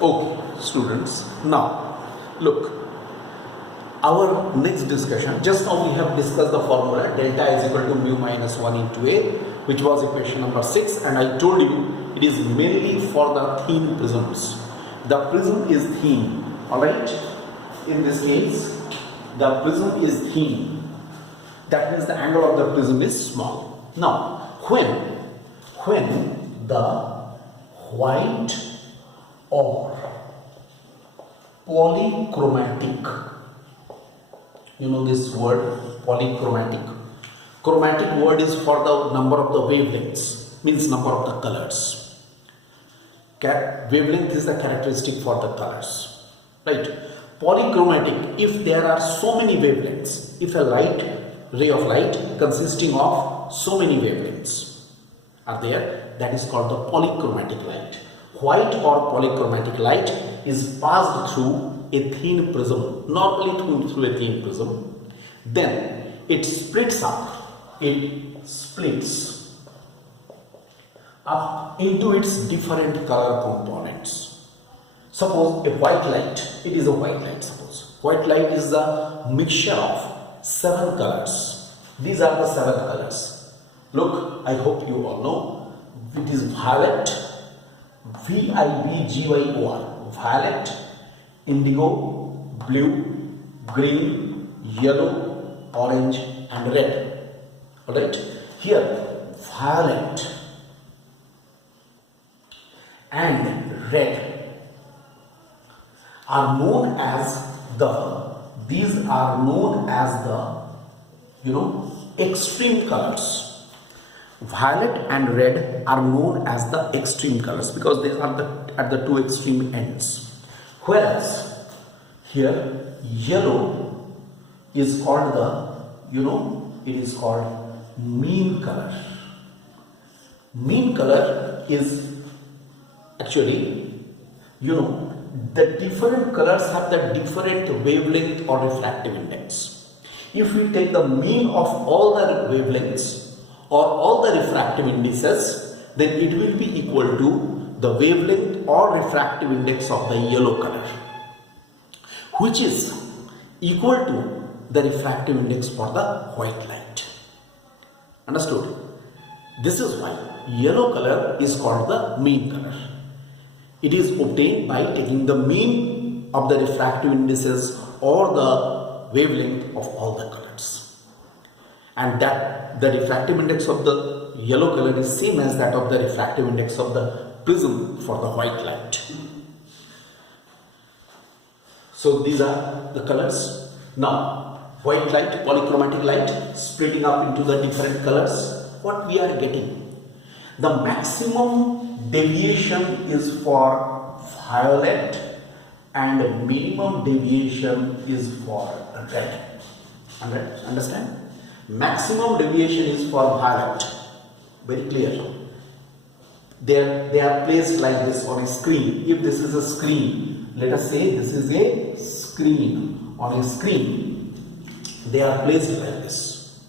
Okay, students, now look, our next discussion, just now we have discussed the formula delta is equal to mu minus 1 into A, which was equation number 6, and I told you it is mainly for the thin prisms. The prism is thin, alright? In this case, the prism is thin. That means the angle of the prism is small. Now, when the white or polychromatic, you know this word polychromatic. Chromatic word is for the number of the wavelengths, means number of the colors. Wavelength is the characteristic for the colors, right? Polychromatic, if there are so many wavelengths, if a ray of light consisting of so many wavelengths are there, that is called the polychromatic light. White or polychromatic light is passed through a thin prism, normally through a thin prism. Then it splits up, into its different color components. Suppose a white light, it is a white light, suppose. White light is the mixture of 7 colors. These are the 7 colors. Look, I hope you all know, it is violet, VIBGYOR, violet, indigo, blue, green, yellow, orange and red. Alright, here violet and red are known as extreme colors. Violet and red are known as the extreme colors because they are at the two extreme ends. Whereas here yellow is called it is called mean color. Mean color is actually, the different colors have the different wavelength or refractive index. If we take the mean of all the wavelengths or all the refractive indices, then it will be equal to the wavelength or refractive index of the yellow color, which is equal to the refractive index for the white light. Understood? This is why yellow color is called the mean color. It is obtained by taking the mean of the refractive indices or the wavelength of all the colors, and that the refractive index of the yellow color is same as that of the refractive index of the prism for the white light. So these are the colors. Now white light, polychromatic light, splitting up into the different colors. What we are getting, the maximum deviation is for violet and minimum deviation is for red. Understand? Maximum deviation is for violet. Very clear. They are placed like this on a screen. If this is a screen, let us say this is a screen. On a screen, they are placed like this.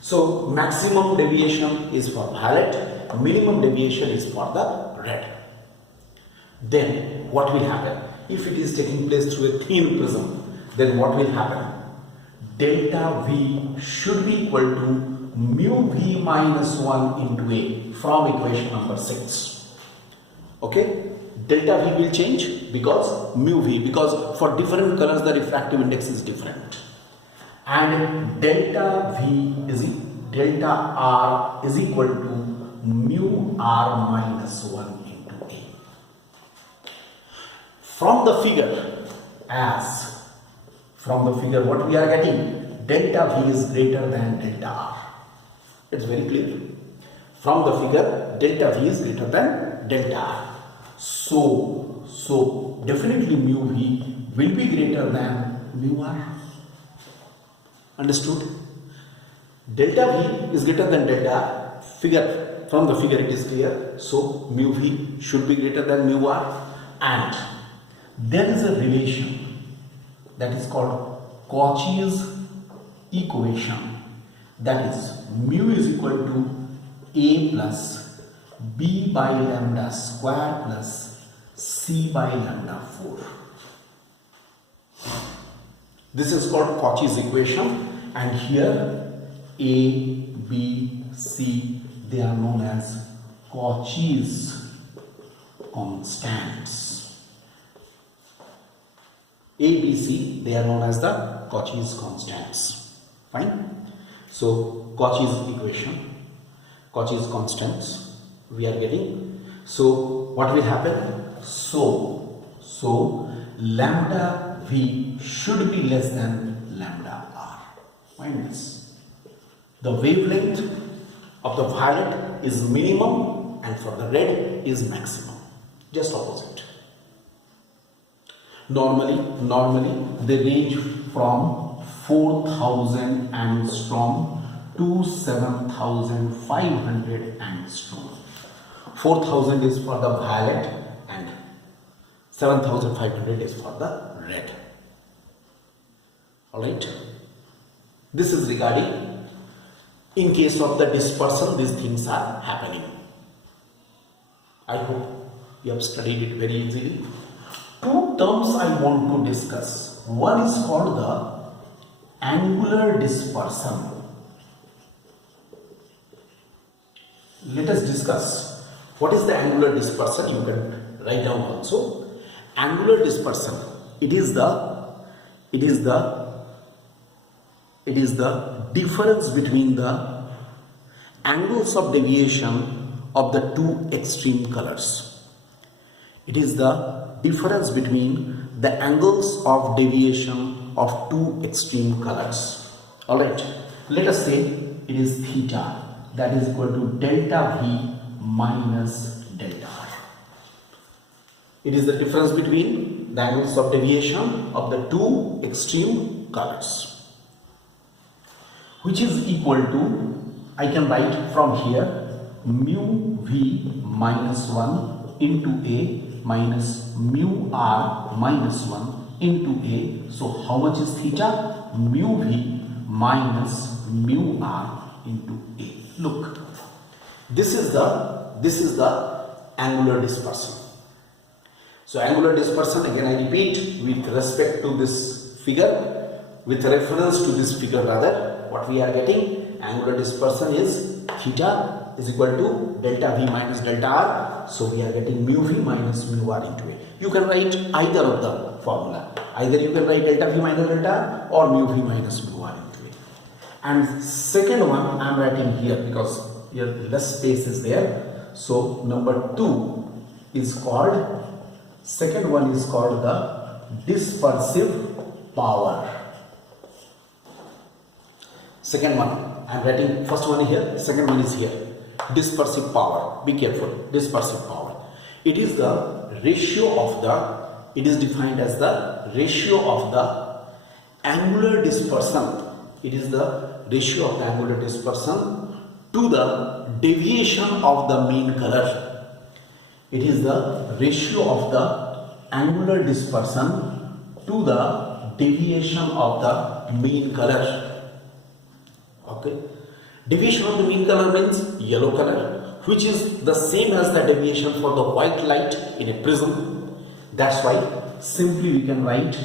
So maximum deviation is for violet, minimum deviation is for the red. Then what will happen? If it is taking place through a thin prism, then what will happen? Delta V should be equal to mu V minus 1 into A from equation number 6. Okay? Delta V will change because mu V, because for different colors the refractive index is different. And delta R is equal to mu R minus 1 into A. From the figure what we are getting, delta V is greater than delta R. It's very clear. From the figure, delta V is greater than delta R. So definitely mu V will be greater than mu R. Understood? Delta V is greater than delta R. From the figure it is clear. So mu V should be greater than mu R. And there is a relation that is called Cauchy's equation, that is mu is equal to A plus B by lambda square plus C by lambda 4. This is called Cauchy's equation, and here A, B, C, they are known as Cauchy's constants. A, B, C, they are known as the Cauchy's constants. Fine. So Cauchy's equation, Cauchy's constants we are getting. So what will happen? So lambda V should be less than lambda R. Find this. The wavelength of the violet is minimum and for the red is maximum. Just opposite. Normally they range from 4000 angstrom to 7500 angstrom. 4000 is for the violet and 7500 is for the red. Alright. This is regarding in case of the dispersion, these things are happening. I hope you have studied it very easily. Two terms I want to discuss. One is called the angular dispersion. Let us discuss what is the angular dispersion. You can write down also. Angular dispersion, it is the difference between the angles of deviation of the two extreme colors. It is the difference between the angles of deviation of two extreme colors. Alright, let us say it is theta, that is equal to delta V minus delta R. It is the difference between the angles of deviation of the two extreme colors, which is equal to, I can write from here, mu V minus 1 into A minus mu R minus 1 into A. So how much is theta? Mu V minus mu R into A. Look, this is the angular dispersion. So angular dispersion, again I repeat, with respect to this figure, with reference to this figure rather, what we are getting, angular dispersion is theta is equal to delta V minus delta R. So we are getting mu V minus mu R into A. You can write either of the formula. Either you can write delta V minus delta R or mu V minus mu R into A. And second one I am writing here because here less space is there. So number 2 is called, second one is called the dispersive power. Second one, I am writing first one here, second one is here. Dispersive power. Be careful. Dispersive power. It is the ratio of the, it is defined as the ratio of the angular dispersion. It is the ratio of the angular dispersion to the deviation of the mean color. It is the ratio of the angular dispersion to the deviation of the mean color. Okay. Deviation of the mean color means yellow color, which is the same as the deviation for the white light in a prism. That's why simply we can write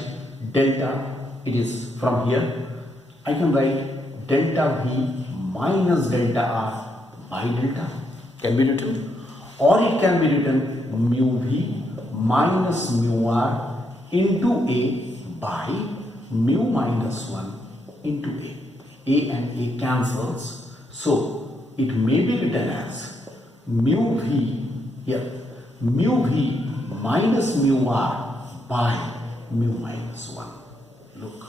delta, it is from here, I can write delta V minus delta R by delta, can be written, or it can be written mu V minus mu R into A by mu minus 1 into A. A and A cancels. So it may be written as mu V, here, mu V minus mu R by mu minus 1. Look.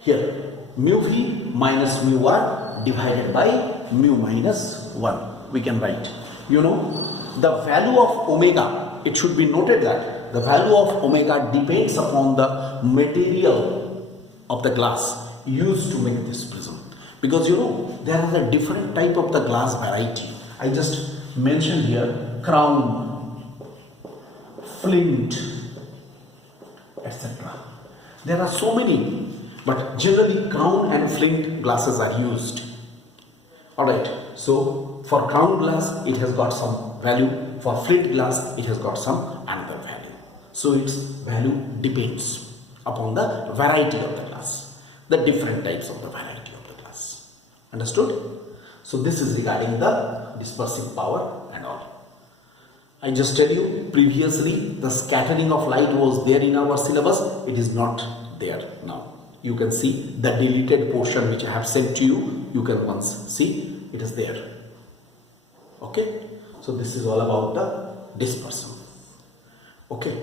Here, mu V minus mu R divided by mu minus 1. We can write. You know, the value of omega, it should be noted that the value of omega depends upon the material of the glass used to make this prism, because you know there are a different type of the glass variety. I just mentioned here crown, flint, etc. There are so many, but generally crown and flint glasses are used. Alright, so for crown glass it has got some value. For flint glass, it has got some another value. So its value depends upon the variety of the glass, the different types of the variety of the glass. Understood? So this is regarding the dispersive power and all. I just tell you, previously the scattering of light was there in our syllabus. It is not there now. You can see the deleted portion which I have sent to you. You can once see it is there. Okay. So this is all about the dispersion. Okay.